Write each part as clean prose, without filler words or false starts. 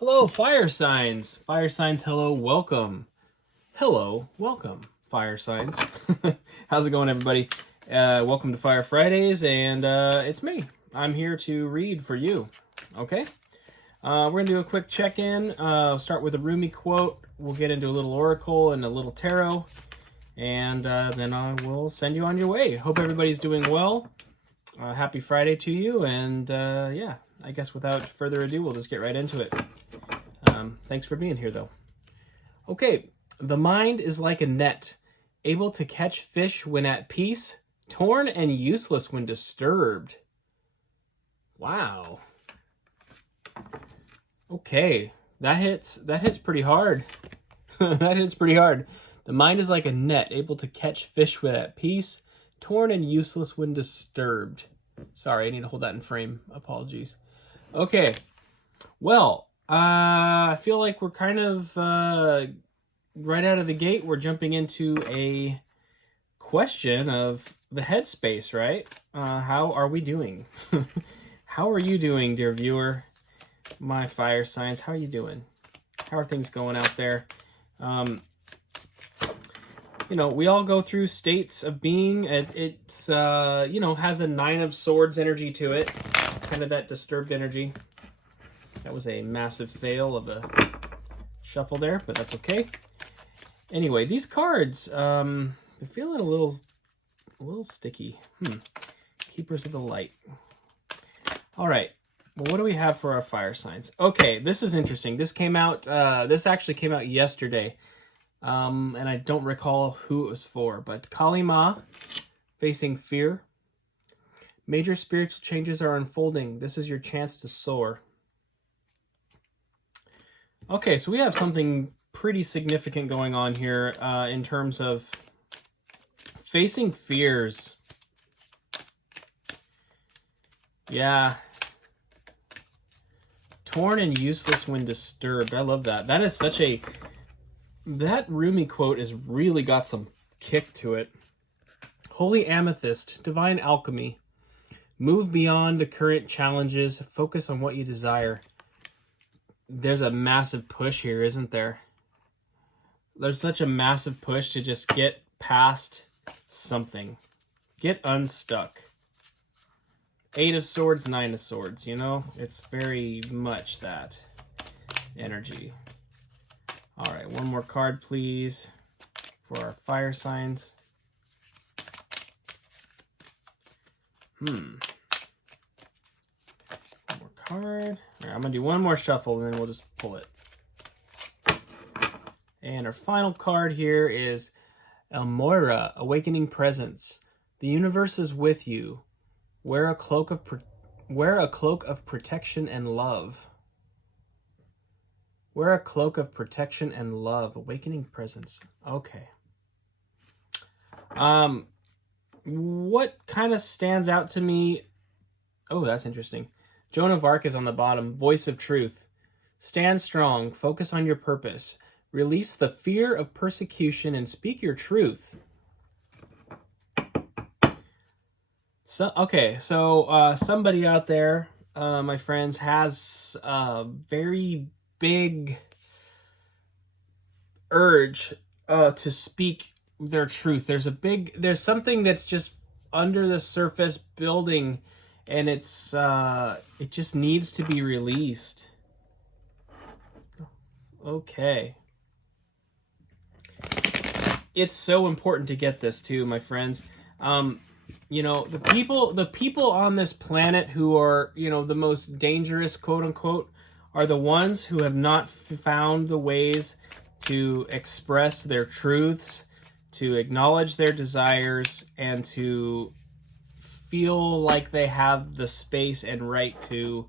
Hello, fire signs. Fire signs, hello, welcome. Hello, welcome, fire signs. How's it going, everybody? Welcome to Fire Fridays, and it's me. I'm here to read for you, okay? We're going to do a quick check-in. Start with a Rumi quote. We'll get into a little oracle and a little tarot, and then I will send you on your way. Hope everybody's doing well. Happy Friday to you, and yeah, I guess without further ado, we'll just get right into it. Thanks for being here, though. Okay, the mind is like a net, able to catch fish when at peace, torn and useless when disturbed. Wow. Okay, that hits pretty hard. That hits pretty hard. The mind is like a net, able to catch fish when at peace, torn and useless when disturbed. Sorry, I need to hold that in frame. Apologies. Okay, well, I feel like we're kind of right out of the gate. We're jumping into a question of the headspace, right? How are we doing? How are you doing, dear viewer? My fire signs, how are you doing? How are things going out there? You know, we all go through states of being. It's you know, has a Nine of Swords energy to it, kind of that disturbed energy. That was a massive fail of a shuffle there, but that's okay. Anyway, these cards, they're feeling a little sticky. Keepers of the Light. All right. Well, what do we have for our fire signs? Okay, this is interesting. This came out. This actually came out yesterday, and I don't recall who it was for. But Kali Ma, facing fear. Major spiritual changes are unfolding. This is your chance to soar. Okay, so we have something pretty significant going on here in terms of facing fears. Yeah. Torn and useless when disturbed. I love that. That is such a... That Rumi quote has really got some kick to it. Holy Amethyst, divine alchemy. Move beyond the current challenges. Focus on what you desire. There's a massive push here, isn't there? There's such a massive push to just get past something. Get unstuck. Eight of Swords, Nine of Swords, you know? It's very much that energy. All right, one more card, please, for our fire signs. One more card. All right, I'm going to do one more shuffle, and then we'll just pull it. And our final card here is El Moira, Awakening Presence. The universe is with you. Wear a cloak of protection and love. Wear a cloak of protection and love. Awakening Presence. Okay. What kind of stands out to me? Oh, that's interesting. Joan of Arc is on the bottom. Voice of truth. Stand strong. Focus on your purpose. Release the fear of persecution and speak your truth. So, okay, so somebody out there, my friends, has a very big urge to speak their truth. There's something that's just under the surface building, and it just needs to be released. Okay. It's so important to get this too, my friends. You know, the people on this planet who are, you know, the most dangerous, quote unquote, are the ones who have not found the ways to express their truths, to acknowledge their desires, and to feel like they have the space and right to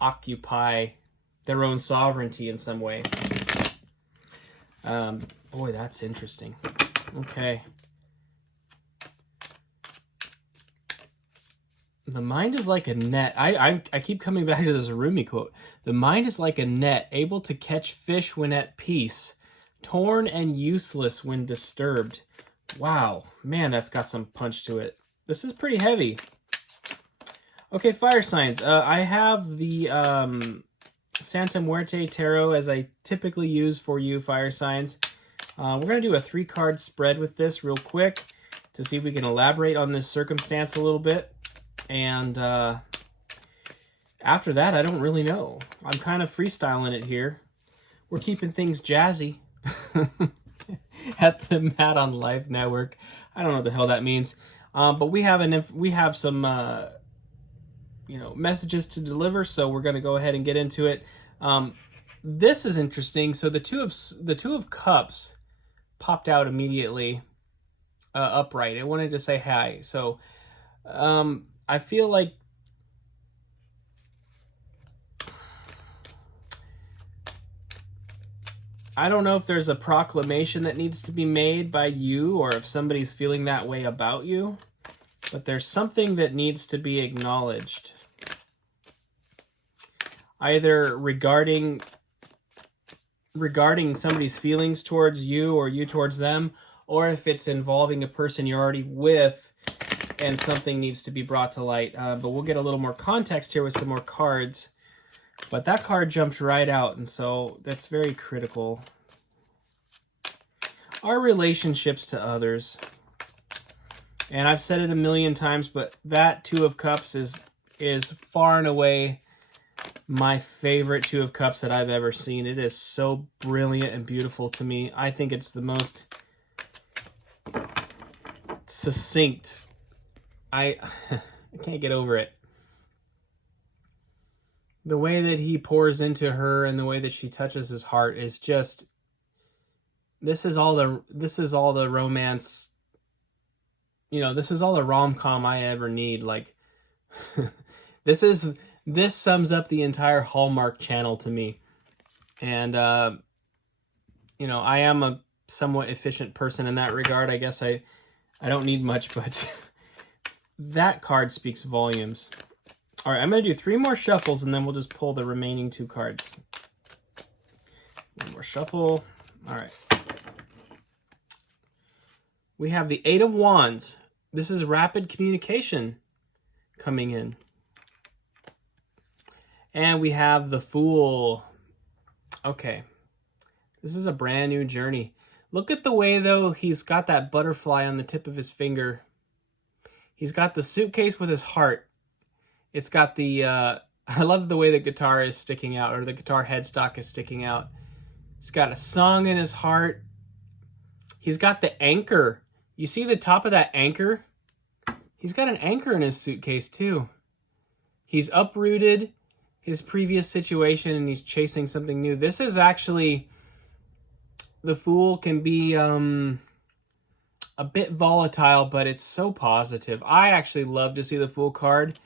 occupy their own sovereignty in some way. Boy, that's interesting. Okay. The mind is like a net. I keep coming back to this Rumi quote. The mind is like a net, able to catch fish when at peace, torn and useless when disturbed. Wow, man, that's got some punch to it. This is pretty heavy. Okay, fire signs. I have the Santa Muerte Tarot, as I typically use for you, fire signs. We're going to do a 3-card spread with this real quick to see if we can elaborate on this circumstance a little bit. And after that, I don't really know. I'm kind of freestyling it here. We're keeping things jazzy at the Matt on Life Network. I don't know what the hell that means. But we have some messages to deliver, so we're going to go ahead and get into it. This is interesting. So the two of cups popped out immediately upright. I wanted to say hi. So I feel like I don't know if there's a proclamation that needs to be made by you or if somebody's feeling that way about you, but there's something that needs to be acknowledged. Either regarding somebody's feelings towards you or you towards them, or if it's involving a person you're already with and something needs to be brought to light. But we'll get a little more context here with some more cards. But that card jumped right out, and so that's very critical. Our relationships to others. And I've said it a million times, but that Two of Cups is far and away my favorite Two of Cups that I've ever seen. It is so brilliant and beautiful to me. I think it's the most succinct. I can't get over it. The way that he pours into her and the way that she touches his heart is just, this is all the romance, this is all the rom-com I ever need. Like this sums up the entire Hallmark Channel to me. And I am a somewhat efficient person in that regard. I guess I don't need much, but that card speaks volumes. All right, I'm going to do 3 more shuffles, and then we'll just pull the remaining 2 cards. 1 more shuffle. All right. We have the 8 of Wands. This is rapid communication coming in. And we have the Fool. Okay. This is a brand new journey. Look at the way, though, he's got that butterfly on the tip of his finger. He's got the suitcase with his heart. It's got the, I love the way the guitar is sticking out, or the guitar headstock is sticking out. He's got a song in his heart. He's got the anchor. You see the top of that anchor? He's got an anchor in his suitcase too. He's uprooted his previous situation and he's chasing something new. This is actually, the Fool can be a bit volatile, but it's so positive. I actually love to see the Fool card.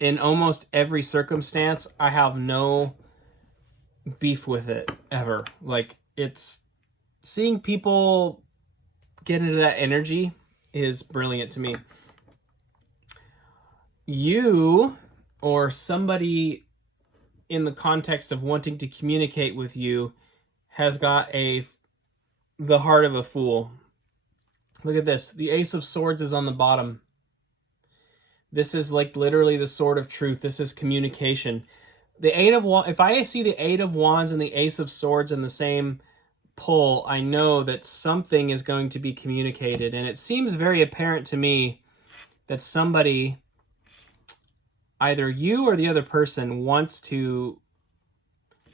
In almost every circumstance, I have no beef with it, ever. Like, it's... Seeing people get into that energy is brilliant to me. You, or somebody in the context of wanting to communicate with you, has got the heart of a fool. Look at this. The Ace of Swords is on the bottom. This is like literally the sword of truth. This is communication. The Eight of Wands, if I see the 8 of Wands and the Ace of Swords in the same pull, I know that something is going to be communicated. And it seems very apparent to me that somebody, either you or the other person, wants to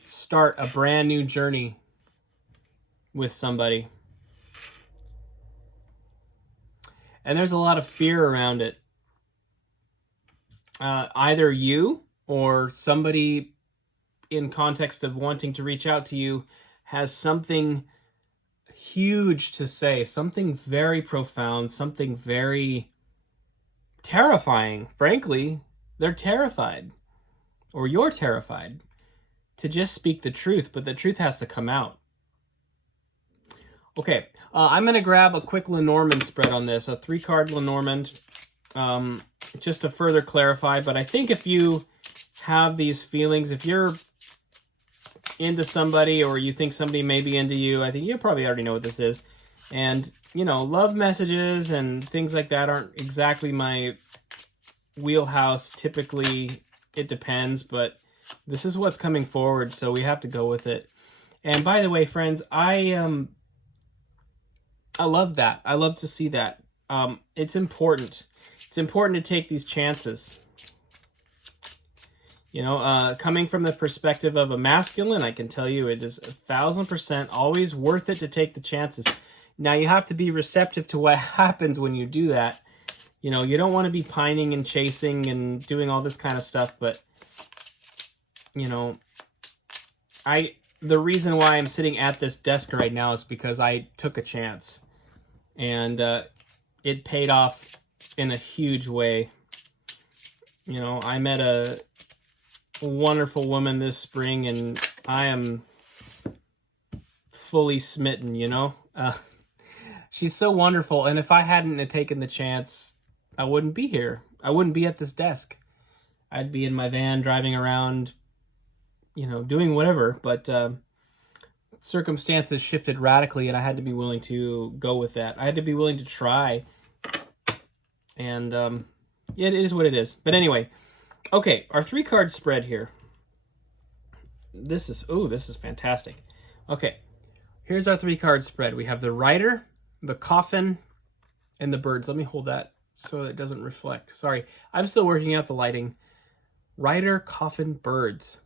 start a brand new journey with somebody. And there's a lot of fear around it. Either you or somebody in context of wanting to reach out to you has something huge to say, something very profound, something very terrifying. Frankly, they're terrified, or you're terrified, to just speak the truth, but the truth has to come out. Okay, I'm going to grab a quick Lenormand spread on this, a 3-card Lenormand. Just to further clarify, but I think if you have these feelings, if you're into somebody or you think somebody may be into you, I think you probably already know what this is. And, love messages and things like that aren't exactly my wheelhouse. Typically, it depends, but This is what's coming forward, so we have to go with it. And by the way, friends, I love that. I love to see that. It's important. It's important to take these chances. You know, coming from the perspective of a masculine, I can tell you it is 1,000% always worth it to take the chances. Now, you have to be receptive to what happens when you do that. You know, you don't want to be pining and chasing and doing all this kind of stuff, but, you know, the reason why I'm sitting at this desk right now is because I took a chance. And it paid off in a huge way. You know, I met a wonderful woman this spring, and I am fully smitten, you know? She's so wonderful, and if I hadn't taken the chance, I wouldn't be here. I wouldn't be at this desk. I'd be in my van driving around, you know, doing whatever, but circumstances shifted radically, and I had to be willing to go with that. I had to be willing to try, and it is what it is. But anyway, okay, our 3-card spread here. This is fantastic. Okay, here's our 3-card spread. We have the Rider, the Coffin, and the Birds. Let me hold that so it doesn't reflect. Sorry, I'm still working out the lighting. Rider, Coffin, Birds.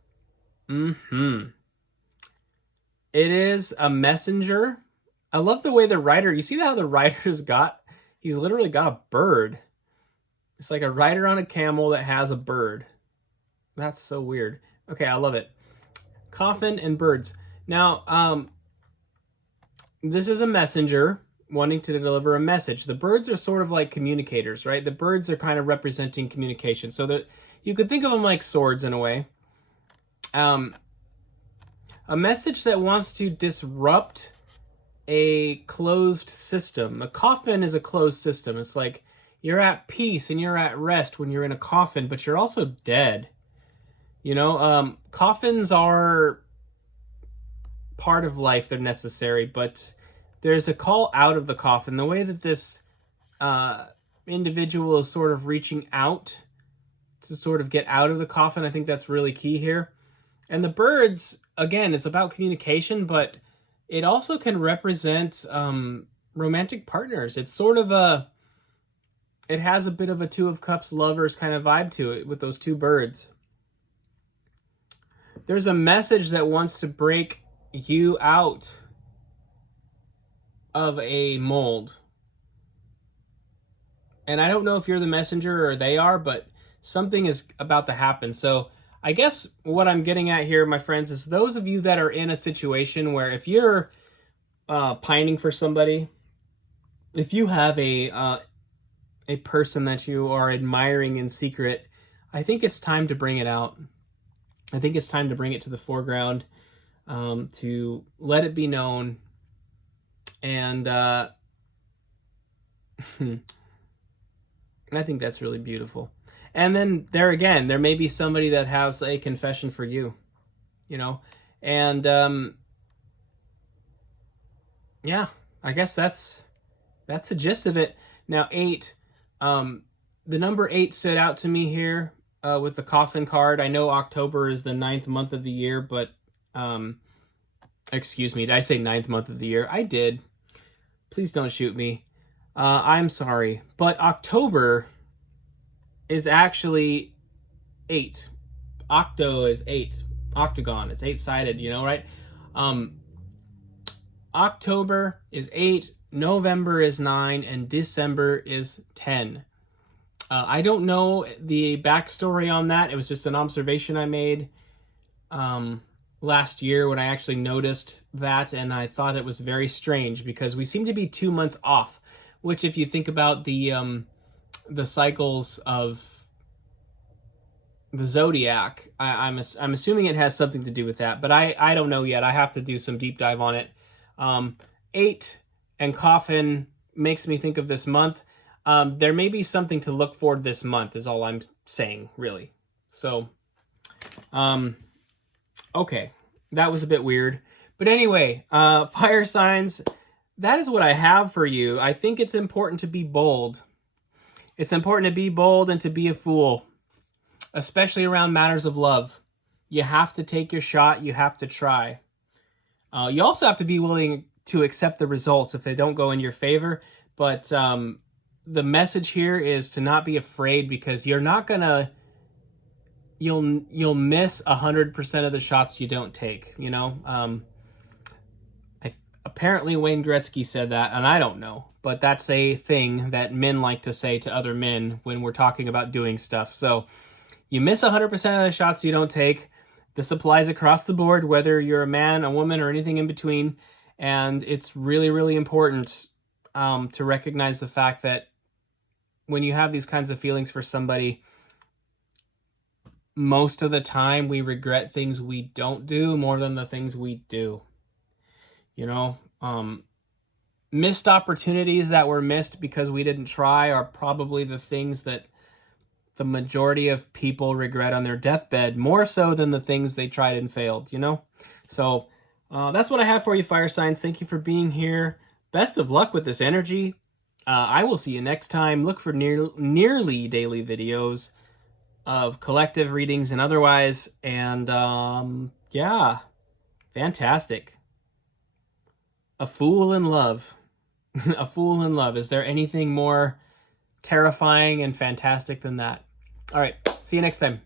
It is a messenger. I love the way the Rider, you see how the Rider's he's literally got a bird. It's like a rider on a camel that has a bird. That's so weird. Okay, I love it. Coffin and Birds. Now, this is a messenger wanting to deliver a message. The birds are sort of like communicators, right? The birds are kind of representing communication. So that you could think of them like swords in a way. A message that wants to disrupt a closed system. A coffin is a closed system. It's like you're at peace and you're at rest when you're in a coffin, but you're also dead. You know, coffins are part of life. They're necessary, but there's a call out of the coffin. The way that this individual is sort of reaching out to sort of get out of the coffin, I think that's really key here. And the birds, again, it's about communication, but it also can represent romantic partners. It's sort of it has a bit of a 2 of Cups lovers kind of vibe to it with those 2 birds. There's a message that wants to break you out of a mold. And I don't know if you're the messenger or they are, but something is about to happen. So I guess what I'm getting at here, my friends, is those of you that are in a situation where if you're pining for somebody, if you have a person that you are admiring in secret, I think it's time to bring it out. I think it's time to bring it to the foreground, to let it be known. And I think that's really beautiful. And then there again, there may be somebody that has a confession for you, you know, and yeah, I guess that's the gist of it. Now, 8, the number 8 stood out to me here with the Coffin card. I know October is the 9th month of the year, but excuse me, did I say 9th month of the year? I did. Please don't shoot me. I'm sorry, but October is actually 8. Octo is 8. Octagon. It's 8-sided, you know, right? October is 8, November is 9, and December is 10. I don't know the backstory on that. It was just an observation I made last year when I actually noticed that, and I thought it was very strange because we seem to be 2 months off, which if you think about the cycles of the zodiac, I'm assuming it has something to do with that, but I don't know yet. I have to do some deep dive on it. 8 and Coffin makes me think of this month. There may be something to look for this month is all I'm saying, really. So, okay, that was a bit weird. But anyway, fire signs, that is what I have for you. I think it's important to be bold. It's important to be bold and to be a fool, especially around matters of love. You have to take your shot. You have to try. You also have to be willing to accept the results if they don't go in your favor. But the message here is to not be afraid, because you're not gonna. You'll miss 100% of the shots you don't take. You know. Apparently Wayne Gretzky said that, and I don't know, but that's a thing that men like to say to other men when we're talking about doing stuff. So you miss 100% of the shots you don't take. This applies across the board, whether you're a man, a woman, or anything in between. And it's really, really important to recognize the fact that when you have these kinds of feelings for somebody, most of the time we regret things we don't do more than the things we do. You know, missed opportunities that were missed because we didn't try are probably the things that the majority of people regret on their deathbed, more so than the things they tried and failed, you know? So that's what I have for you, fire signs. Thank you for being here. Best of luck with this energy. I will see you next time. Look for nearly daily videos of collective readings and otherwise. And yeah, fantastic. A fool in love. A fool in love. Is there anything more terrifying and fantastic than that? All right. See you next time.